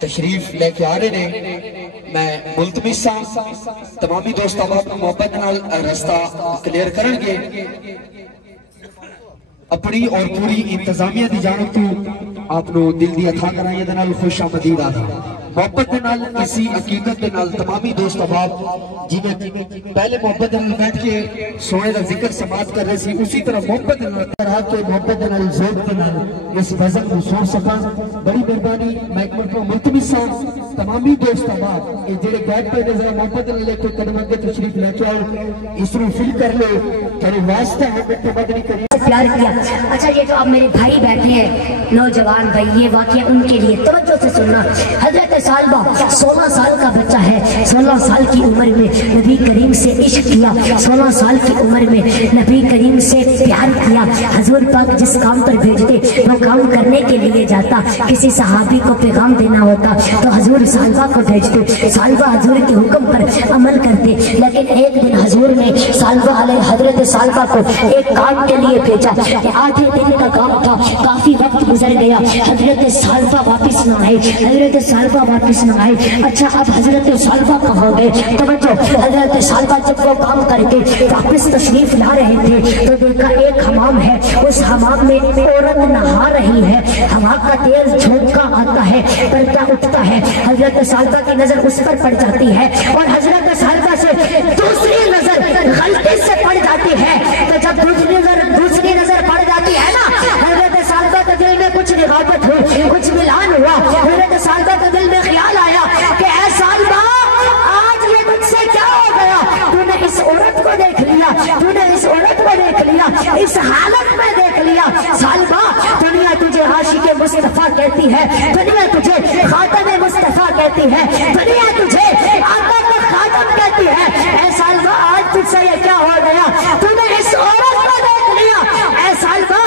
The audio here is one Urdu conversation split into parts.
تشریف لے کے آ رہے ہیں میں ملتمس ہاں تمامی دوست آپ محبت نال رستہ کلیئر کرن گے اپنی اور پوری انتظامیہ دی جانب تو آپ نو دل دی عطا کرائیں دے نال خوش آمدید آدھا محبت دے نال اسی عقیدت دے نال تمامی دوست احباب جی میں پہلے محبت دے نال بیٹھ کے سونے دا ذکر سماعت کر رہے سی اسی طرح محبت دے نال رہا کہ محبت دے نال ذوق دے نال اس وزن کو سن سکاں بڑی مہربانی میں ایک مرتبہ ملتمس ہاں تمامی دوست احباب یہ جڑے گیٹ پہ نظر محبت دے نال لے کے قدم اگے تشریف لے کے آؤ اس رو فل کر لو کہ واسطہ ہے کہ مدنی کریم پیار کیا۔ اچھا یہ جو اب میرے بھائی بیٹھے ہیں نوجوان بھائی یہ واقعہ ان کے لیے توجہ سے سننا۔ حضرت سالبہ 16 سال کا بچہ ہے، 16 سال کی عمر میں نبی کریم سے عشق کیا، 16 سال کی عمر میں نبی کریم سے پیار کیا۔ حضور پاک جس کام پر بھیجتے وہ کام کرنے کے لیے جاتا، کسی صحابی کو پیغام دینا ہوتا تو حضور سالبہ کو بھیجتے، سالبہ حضور کے حکم پر عمل کرتے۔ لیکن ایک دن حضور نے سالبہ علیہ حضرت سالبہ کو ایک کام کے لیے بھیجا، 8 دن کا کام تھا، کافی وقت گزر گیا، حضرت سالبہ واپس نہ آئے، حضرت سالبہ واپس نہ آئے۔ اچھا اب حضرت سالبہ کہاں گئے؟ توجہ، حضرت سالبہ جب وہ کام کر کے واپس تشریف لا رہے تھے تو دیکھا ایک حمام ہے، اس حمام میں عورت نہا رہی ہے، ہوا کا تیز جھونکا آتا ہے، پردہ اٹھتا ہے، حضرت سالبہ کی نظر اس پر پڑ جاتی ہے اور حضرت سالبہ سے دوسری نظر غلطی سے پڑ جاتی ہے۔ تو جب دوسری نظر پڑ جاتی ہے نا، حضرت سالبہ کے دل میں کچھ رغبت ہوئی، کچھ ملان ہوا، حضرت سالبہ کے دل میں خیال آیا کہ اے سالبہ آج یہ مجھ سے کیا ہو گیا؟ تو نے اس عورت کو دیکھ لیا، تو نے اس عورت کو دیکھ لیا، اس حالت میں دیکھ لیا۔ سالبہ دنیا تجھے عاشق مصطفیٰ کہتی ہے، دنیا تجھے خاتم مصطفیٰ کہتی ہے، دنیا تجھے آقا کا خاتم کہتی ہے۔ اے سالبہ آج تجھ سے یہ کیا ہو گیا؟ تو نے اس عورت کو دیکھ لیا۔ اے سالبہ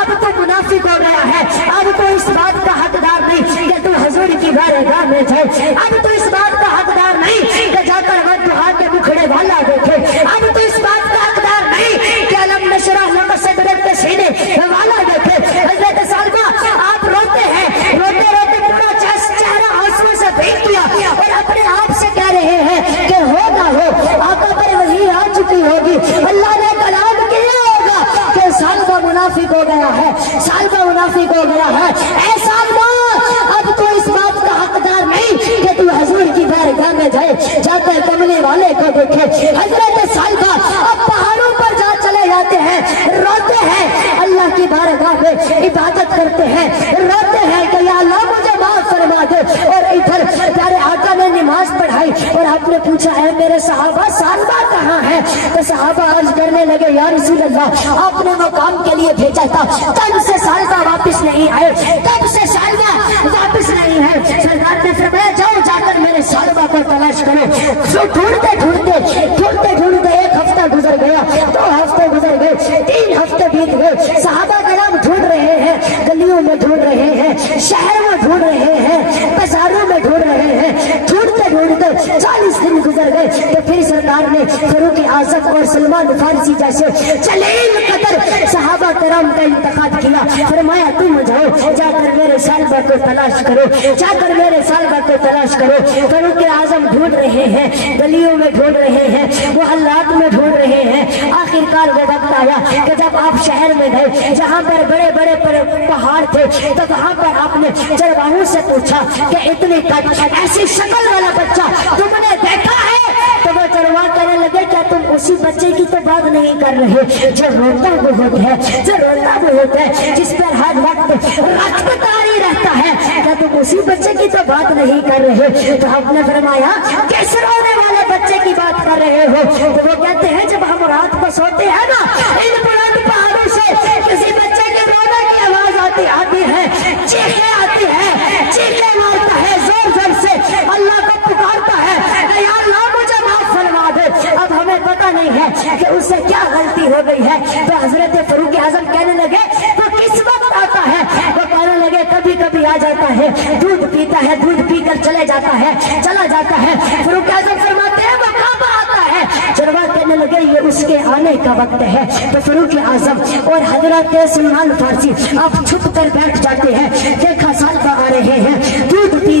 اب تو منافق ہو گیا ہے، اب تو اس بات کا حقدار نہیں کہ تو حضور کی بارگاہ میں جائے، اب تو اس بات کا حقدار نہیں کہ جا کر ودعا کے مکھڑے والا دیکھے، اب تو اس بات کا حقدار نہیں کہ علم نشرح لک صدرک کے سینے والا دیکھے۔ حضرت سالبہ آپ روتے ہیں، روتے روتے پورا چہرہ آنسو سے بھیگ گیا اور اپنے آپ سے کہہ رہے ہیں کہ ہو نہ ہو آقا پر وحی آ چکی ہوگی، اللہ نے کلام کیا ہوگا کہ سالبہ منافق ہو گیا ہے، سالبہ منافق ہو گیا ہے۔ اے سالبہ اب تو اس بات کا حقدار نہیں کہ تو حضور کی بارگاہ میں جائے، جا کر کملے والے کو دیکھے۔ حضرت سالبہ اب پہاڑوں پر جا چلے جاتے ہیں، روتے ہیں، اللہ کی بارگاہ میں عبادت کرتے ہیں، روتے ہیں کہ یا اللہ مجھے معاف فرما دے۔ اور ادھر پیارے آقا نے نماز پڑھائی اور آپ نے پوچھا اے میرے صحابہ سالبہ کہاں ہے؟ تو صحابہ عرض کرنے لگے یا رسول اللہ آپ نے وہ کام کے لیے بھیجا تھا، تب سے سالبہ واپس نہیں آئے، تب سے سالبہ واپس نہیں ہے۔ سرکار نے فرمایا جاؤ جا کر میرے سالبہ کو تلاش کرو۔ جو ڈھونڈتے ایک ہفتہ گزر گیا، 2 ہفتے گزر گئے، 3 ہفتے بیت گئے، صحابہ کرام ڈھونڈ رہے ہیں، گلیوں میں ڈھونڈ رہے ہیں، شہر میں ڈھونڈ رہے ہیں، بازاروں میں ڈھونڈ رہے ہیں، ڈھونڈتے 40 دن گزر گئے تو پھر سرکار نے فاروق اعظم اور سلمان فارسی جیسے جلیل قدر صحابہ کرام کا انتخاب کیا۔ فرمایا تم جاؤ جا کر میرے سالبہ کو تلاش کرو، جا کر میرے سالبہ کو تلاش کرو۔ فاروق اعظم ڈھونڈ رہے ہیں، گلیوں میں ڈھونڈ رہے ہیں، محلات میں ڈھونڈ رہے ہیں۔ آخرکار وہ وقت آیا کہ جب آپ شہر میں گئے جہاں پر بڑے بڑے پہاڑ تھے تو وہاں پر آپ نے چرواہوں سے پوچھا کہ اتنی کٹ ایسی شکل والا بچہ تم نے دیکھا ہے؟ تو وہ چرواہ کہنے لگے کیا تم اسی بچے کی تو بات نہیں کر رہے جو روتا بہت ہے، جو روتا بہت ہے، جس پر ہر وقت رقص طاری رہتا ہے؟ کیا تم اسی بچے کی تو بات نہیں کر رہے؟ تو آپ نے فرمایا کس رونے والے بچے کی بات کر رہے ہو؟ تو وہ کہتے ہیں جب ہم رات کو سوتے ہیں نا ان بلند پہاڑوں سے کسی بچے کے رونے کی آواز آتی ہے، چیخیں آتی ہے، چیخیں مارتا ہے، زور زور سے اللہ کو پکارتا ہے یا اللہ مجھے معاف فرما دے۔ اب ہمیں پتہ نہیں ہے کہ اس سے کیا غلطی ہو گئی ہے۔ تو حضرت فاروق اعظم کہنے لگے وہ کس وقت آتا ہے؟ وہ کہنے لگے کبھی کبھی آ جاتا ہے، دودھ پیتا ہے، دودھ پی کر چلا جاتا ہے۔ فاروق اعظم فرماتے ہیں وہ کب آتا ہے؟ چرواہ کہنے لگے یہ اس کے آنے کا وقت ہے۔ تو فاروق اعظم اور حضرت سلمان فارسی آپ چھپ کر بیٹھ جاتے ہیں، دیکھا سالبہ آ رہے ہیں، دودھ پی